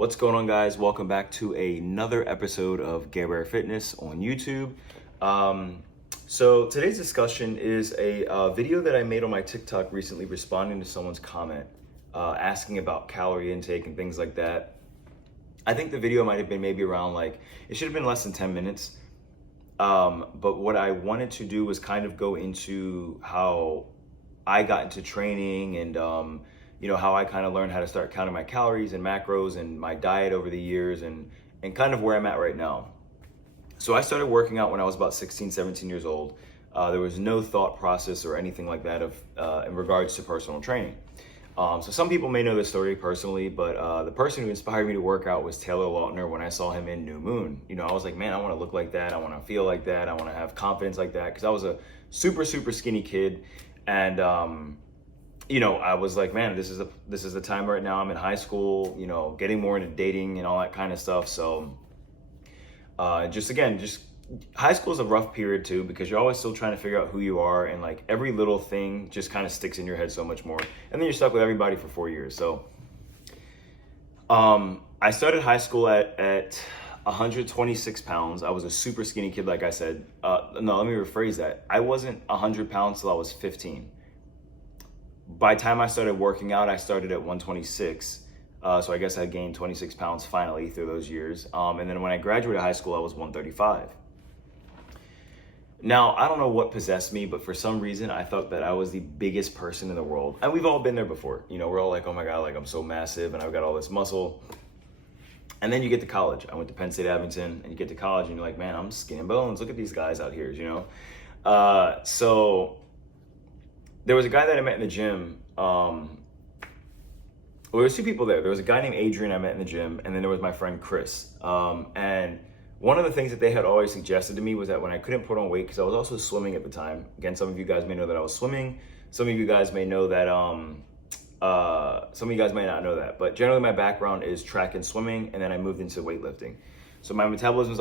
What's going on, guys? Welcome back to another episode of Garbear Fitness on YouTube. So today's discussion is a video that I made on my TikTok recently, responding to someone's comment asking about calorie intake and things like that. I think the video might have been maybe around it should have been less than 10 minutes. But what I wanted to do was kind of go into how I got into training and how I kind of learned how to start counting my calories and macros and my diet over the years and kind of where I'm at right now. So I started working out when I was about 16, 17 years old. There was no thought process or anything like that in regards to personal training. So some people may know this story personally, but the person who inspired me to work out was Taylor Lautner when I saw him in New Moon. I was like, man, I want to look like that. I want to feel like that. I want to have confidence like that. Because I was a super, super skinny kid. And, I was like, man, this is the time right now. I'm in high school, getting more into dating and all that kind of stuff. So just high school is a rough period too, because you're always still trying to figure out who you are, and like every little thing just kind of sticks in your head so much more, and then you're stuck with everybody for 4 years. So I started high school at 126 pounds. I was a super skinny kid, like I said. No, let me rephrase that. I wasn't 100 pounds till I was 15. By the time I started working out, I started at 126. So I guess I gained 26 pounds finally through those years. And then when I graduated high school, I was 135. Now, I don't know what possessed me, but for some reason, I thought that I was the biggest person in the world. And we've all been there before. We're all like, oh my God, like I'm so massive and I've got all this muscle. And then you get to college. I went to Penn State Abington, and you get to college and you're like, man, I'm skin and bones. Look at these guys out here, So there was a guy that I met in the gym. Well, there was two people there. There was a guy named Adrian I met in the gym, and then there was my friend Chris. And one of the things that they had always suggested to me was that when I couldn't put on weight, because I was also swimming at the time. Again, some of you guys may know that I was swimming. Some of you guys may know that, some of you guys may not know that. But generally my background is track and swimming, and then I moved into weightlifting. So my metabolism has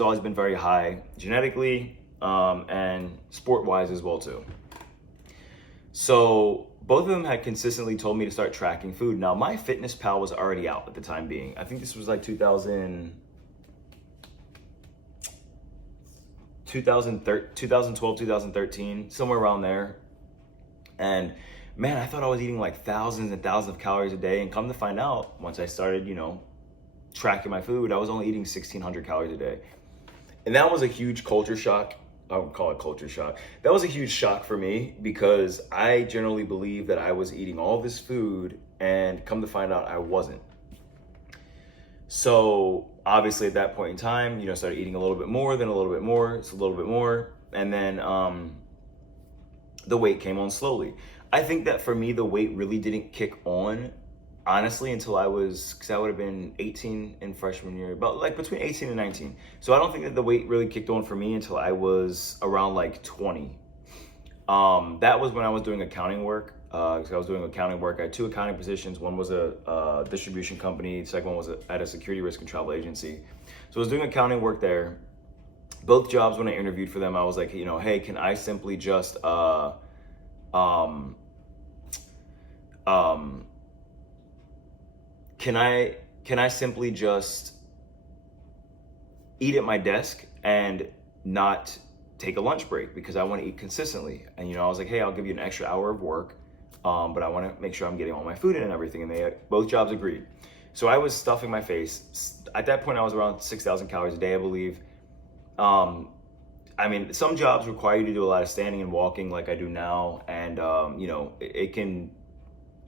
always been very high genetically, and sport-wise as well too. So both of them had consistently told me to start tracking food. Now, my Fitness Pal was already out at the time being. I think this was like 2012, 2013, somewhere around there. And man, I thought I was eating like thousands and thousands of calories a day. And come to find out, once I started, tracking my food, I was only eating 1,600 calories a day. And that was a huge culture shock. I would call it culture shock. That was a huge shock for me, because I generally believed that I was eating all this food, and come to find out I wasn't. So obviously at that point in time, started eating a little bit more, then a little bit more, it's a little bit more. And then the weight came on slowly. I think that for me, the weight really didn't kick on, honestly, until because I would have been 18 in freshman year, about like between 18 and 19. So I don't think that the weight really kicked on for me until I was around like 20. That was when I was doing accounting work. Because I was doing accounting work. I had two accounting positions. One was a distribution company. The second one was at a security risk and travel agency. So I was doing accounting work there. Both jobs, when I interviewed for them, I was like, hey, can I simply just can I simply just eat at my desk and not take a lunch break, because I want to eat consistently? And I was like, hey, I'll give you an extra hour of work, but I want to make sure I'm getting all my food in and everything. And both jobs agreed. So I was stuffing my face. At that point, I was around 6,000 calories a day, I believe. Some jobs require you to do a lot of standing and walking like I do now, and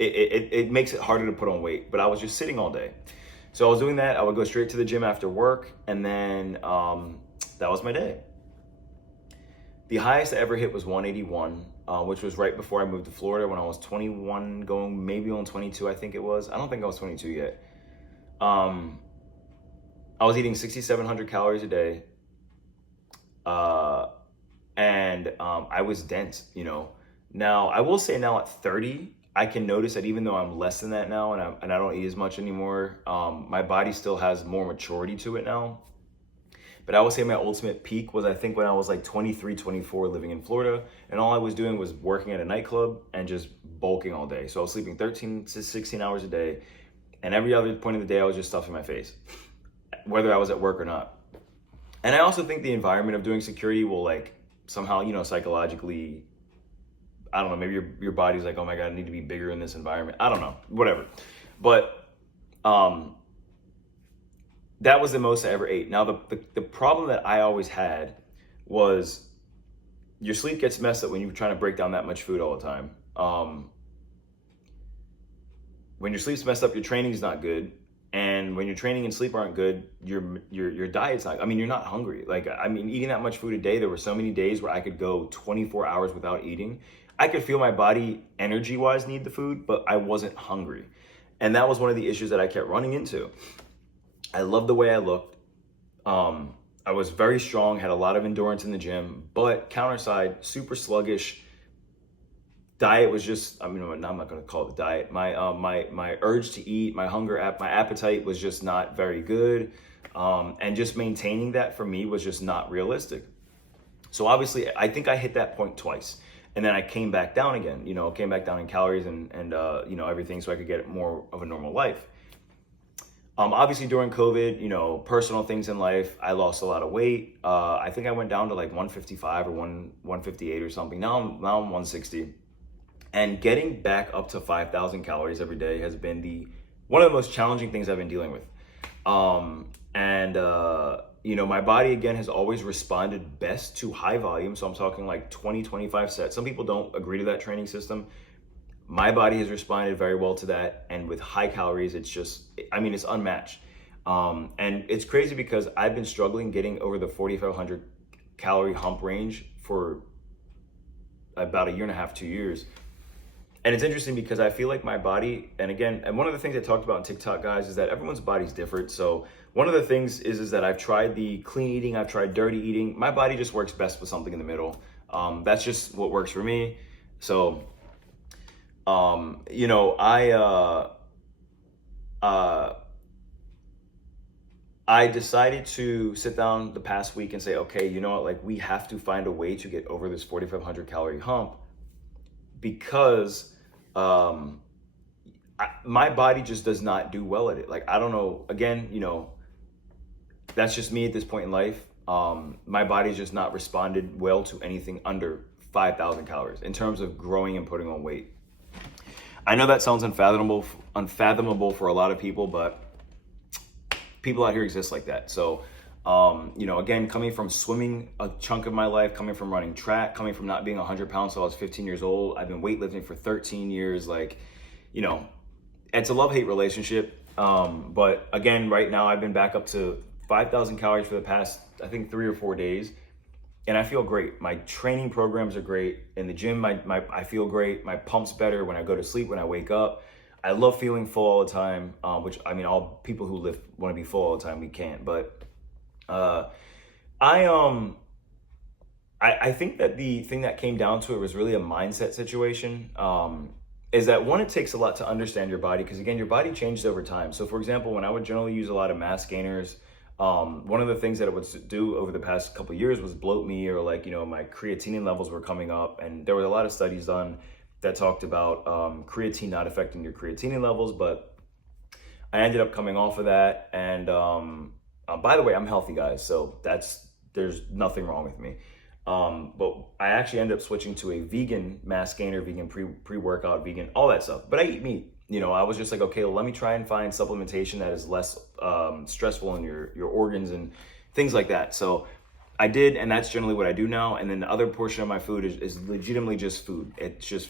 it makes it harder to put on weight. But I was just sitting all day. So I was doing that. I would go straight to the gym after work, and then that was my day. The highest I ever hit was 181, which was right before I moved to Florida when I was 21, going maybe on 22, I think it was. I don't think I was 22 yet. I was eating 6,700 calories a day. And I was dense, Now, I will say now at 30, I can notice that even though I'm less than that now, and I don't eat as much anymore, my body still has more maturity to it now. But I would say my ultimate peak was, I think, when I was like 23, 24, living in Florida, and all I was doing was working at a nightclub and just bulking all day. So I was sleeping 13 to 16 hours a day, And every other point of the day, I was just stuffing my face, whether I was at work or not. And I also think the environment of doing security will like somehow, psychologically, I don't know, maybe your body's like, oh my God, I need to be bigger in this environment. I don't know, whatever. But that was the most I ever ate. Now, the problem that I always had was your sleep gets messed up when you're trying to break down that much food all the time. When your sleep's messed up, your training's not good. And when your training and sleep aren't good, your diet's not, you're not hungry. Eating that much food a day, there were so many days where I could go 24 hours without eating. I could feel my body energy-wise need the food, but I wasn't hungry. And that was one of the issues that I kept running into. I loved the way I looked. I was very strong, had a lot of endurance in the gym, but counterside, super sluggish. Diet was just, I'm not going to call it the diet. My urge to eat, my appetite was just not very good. And just maintaining that for me was just not realistic. So obviously, I think I hit that point twice. And then I came back down again, came back down in calories and everything so I could get more of a normal life. Obviously during COVID, personal things in life, I lost a lot of weight. I think I went down to like 155 or 158 or something. Now I'm 160. And getting back up to 5,000 calories every day has been one of the most challenging things I've been dealing with. My body again has always responded best to high volume. So I'm talking like 20, 25 sets. Some people don't agree to that training system. My body has responded very well to that. And with high calories, it's unmatched. And it's crazy because I've been struggling getting over the 4,500 calorie hump range for about a year and a half, 2 years. And it's interesting because I feel like my body, and one of the things I talked about on TikTok, guys, is that everyone's body's different. So one of the things is that I've tried the clean eating, I've tried dirty eating. My body just works best with something in the middle. That's just what works for me. So, I decided to sit down the past week and say, okay, we have to find a way to get over this 4,500 calorie hump because my body just does not do well at it. I don't know, that's just me at this point in life. My body's just not responded well to anything under 5,000 calories in terms of growing and putting on weight. I know that sounds unfathomable for a lot of people, but people out here exist like that. So, coming from swimming a chunk of my life, coming from running track, coming from not being 100 pounds till I was 15 years old, I've been weightlifting for 13 years. It's a love-hate relationship. But again, right now I've been back up to 5,000 calories for the past, I think 3 or 4 days. And I feel great. My training programs are great. In the gym, I feel great. My pump's better when I go to sleep, when I wake up. I love feeling full all the time, which all people who live want to be full all the time. We can't. But I think that the thing that came down to it was really a mindset situation. Is that one, it takes a lot to understand your body because again, your body changes over time. So for example, when I would generally use a lot of mass gainers, one of the things that it would do over the past couple of years was bloat me or my creatinine levels were coming up. And there were a lot of studies done that talked about creatine not affecting your creatinine levels, but I ended up coming off of that. And by the way, I'm healthy, guys, so there's nothing wrong with me. But I actually ended up switching to a vegan mass gainer, vegan pre-workout, vegan, all that stuff. But I eat meat. I was just like, okay, well, let me try and find supplementation that is less stressful on your organs and things like that. So I did, and that's generally what I do now. And then the other portion of my food is legitimately just food. It's just